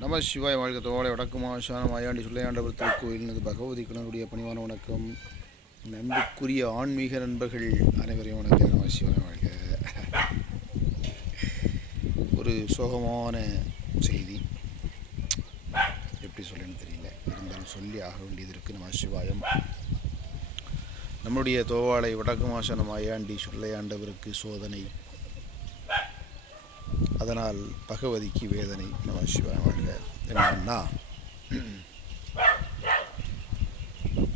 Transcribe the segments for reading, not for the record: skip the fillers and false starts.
நம சிவாய் வாழ்க தோழை வடக்குமா சாணம் ஆயாண்டி சொல்லையாண்டவர் திருக்கோயில் பகவதி கிணறுடைய பணிவான வணக்கம். நண்புக்குரிய ஆன்மீக நண்பர்கள் அனைவரையும் வணக்கம். நம சிவாய் வாழ்க. ஒரு சோகமான செய்தி, எப்படி சொல்லுன்னு தெரியல, இருந்தாலும் சொல்லி ஆக வேண்டியது இருக்குது. நம சிவாயம். நம்முடைய தோவாளை வடக்கு மாசானம் ஆயாண்டி சொல்லையாண்டவருக்கு சோதனை, அதனால் பகவதிக்கு வேதனை. நம சிவாய வாழ்க. என்னன்னா,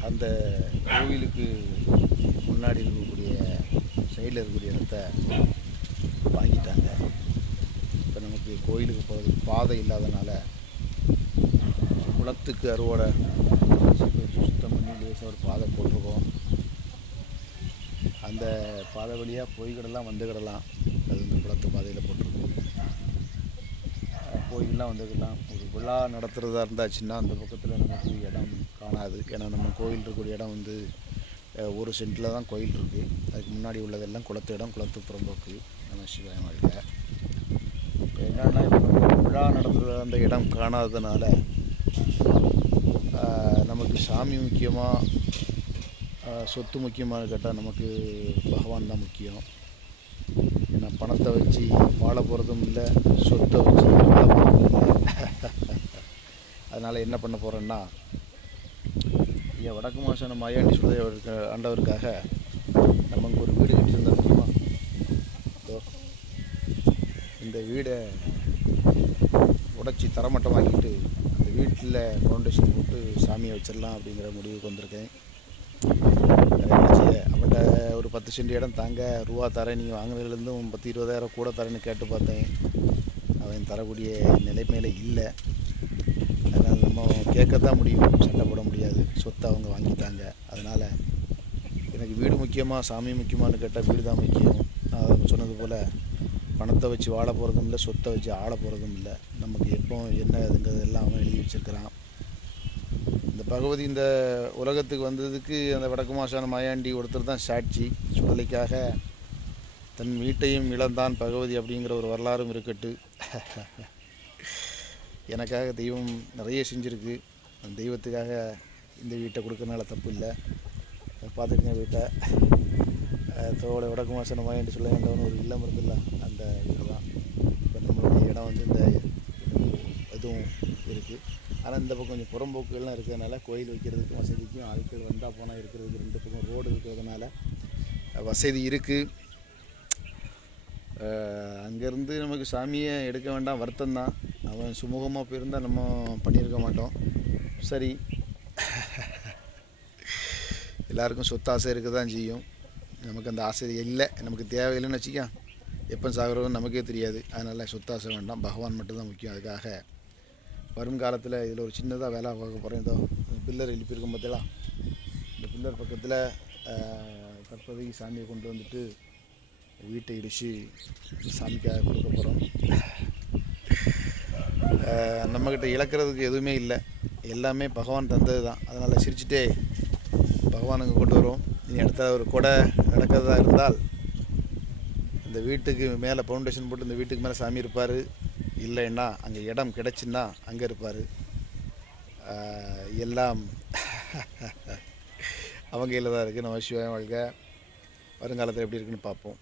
அந்த கோவிலுக்கு முன்னாடி இருக்கக்கூடிய சைடில் இருக்கக்கூடிய இடத்த வாங்கிட்டாங்க. இப்போ நமக்கு கோயிலுக்கு போகிறதுக்கு பாதை இல்லாதனால குளத்துக்கு அறுவடை சுத்தம் பண்ணி லேசாக ஒரு பாதை போட்டிருக்கோம். அந்த பாதை வழியாக போய்கிடலாம் வந்துக்கிடலாம். அது இந்த குளத்து பாதையில் போட்டிருக்கோம். கோயிலெலாம் வந்துக்கலாம். ஒரு விழா நடத்துகிறதா இருந்தாச்சுன்னா அந்த பக்கத்தில் நமக்கு இடம் காணாது. ஏன்னா நம்ம கோயில் இருக்கக்கூடிய இடம் வந்து ஒரு சென்ட்டில் தான் கோயில் இருக்குது. அதுக்கு முன்னாடி உள்ளதெல்லாம் குளத்து இடம், குளத்து புறம்போக்கு. நம்ம சிவாயம் வாழ்க. இப்போ என்னென்னா, இப்போ விழா நடத்துகிற அந்த இடம் காணாததுனால நமக்கு சாமி முக்கியமாக சொத்து முக்கியமாக கேட்டால் நமக்கு பகவான் தான் முக்கியம். ஏன்னா பணத்தை வச்சு வாழ போகிறதும் இல்லை, சொத்தை வச்சு வாழ போகிறதும் இல்லை. அதனால் என்ன பண்ண போகிறேன்னா, வடக்கு மாதம் நம்ம ஐயாண்டி சொல்ல ஆண்டவருக்காக நம்ம இங்கே ஒரு வீடு கட்டியிருந்தோம் தெரியுமா. இந்த வீடை உடைச்சி தரமட்டமாக்கிட்டு அந்த வீட்டில் ஃபவுண்டேஷன் போட்டு சாமியை வச்சிடலாம் அப்படிங்கிற முடிவுக்கு வந்திருக்கேன். அவன்கிட்ட ஒரு 10 சென்ட் இடம் தாங்க, ரூபா தரேன், நீங்கள் வாங்கினதுலேருந்தும் 10-20,000 கூட தரேன்னு கேட்டு பார்த்தேன். அவன் தரக்கூடிய நிலைமையில் இல்லை. அதனால் நம்ம கேட்கத்தான் முடியும், சண்டை போட முடியாது. சொத்தை அவங்க வாங்கிட்டாங்க. அதனால் எனக்கு வீடு முக்கியமாக சாமி முக்கியமானு கேட்டால் வீடு தான் முக்கியம். நான் சொன்னது போல் பணத்தை வச்சு வாழ போகிறதும் இல்லை, சொத்தை வச்சு ஆள போகிறதும் இல்லை. நமக்கு எப்போ என்ன இதுங்கிறது எல்லாம் அவன் எழுதி வச்சுருக்கிறான். இந்த பகவதி இந்த உலகத்துக்கு வந்ததுக்கு அந்த வடக்கு மாசான மாயாண்டி ஒருத்தர் தான் சாட்சி. சுடலைக்காக தன் வீட்டையும் இழந்தான் பகவதி அப்படிங்கிற ஒரு வரலாறும் இருக்கட்டு. எனக்காக தெய்வம் நிறைய செஞ்சுருக்கு. அந்த தெய்வத்துக்காக இந்த வீட்டை கொடுக்கறனால தப்பு இல்லை. பார்த்துருங்க வீட்டை. தோட வடக்கு மாசான மாயாண்டி சொல்ல வேண்டவன் ஒரு இல்லம் இருக்குல்ல, அந்த வீடு தான். இப்போ நம்மளுடைய இடம் வந்து இந்த இதுவும் இருக்குது. ஆனால் இந்த பக்கம் கொஞ்சம் புறம்போக்குகள்லாம் இருக்கிறதுனால கோயில் வைக்கிறதுக்கும் வசதிக்கும் ஆட்கள் வந்தால் போனால் இருக்கிறதுக்கு 2 பக்கம் ரோடு இருக்கிறதுனால வசதி இருக்குது. அங்கேருந்து நமக்கு சாமியை எடுக்க வேண்டாம், வருத்தம் தான். அவன் சுமூகமாக போயிருந்தால் நம்ம பண்ணியிருக்க மாட்டோம். சரி, எல்லாருக்கும் சொத்தாசை இருக்க தான் செய்யும். நமக்கு அந்த ஆசை இல்லை, நமக்கு தேவையில்லைன்னு வச்சுக்க. எப்போ சாகிறோன்னு நமக்கே தெரியாது. அதனால் சொத்தாசை வேண்டாம், பகவான் மட்டும்தான் முக்கியம். அதுக்காக வருங்காலத்தில் இதில் ஒரு சின்னதாக வேலை பார்க்க போகிறேன். ஏதோ பில்லர் எழுப்பியிருக்கோம் பார்த்தீங்களா, இந்த பில்லர் பக்கத்தில் தற்போதைக்கு சாமியை கொண்டு வந்துட்டு வீட்டை இடித்து சாமிக்காக கொடுக்க போகிறோம். நம்மக்கிட்ட இழக்கிறதுக்கு எதுவுமே இல்லை, எல்லாமே பகவான் தந்தது தான். அதனால் சிரிச்சுட்டே பகவானுக்கு கொண்டு வரும். இனி அடுத்த ஒரு கொடை நடக்கிறதா இருந்தால் இந்த வீட்டுக்கு மேலே ஃபவுண்டேஷன் போட்டு இந்த வீட்டுக்கு மேலே சாமி இருப்பார். இல்லைன்னா அங்கே இடம் கிடச்சின்னா அங்கே இருப்பார். எல்லாம் அவங்க கையில் தான் இருக்குது. நம்ம சிவாயம் வாழ்க. வருங்காலத்தில் எப்படி இருக்குன்னு பார்ப்போம்.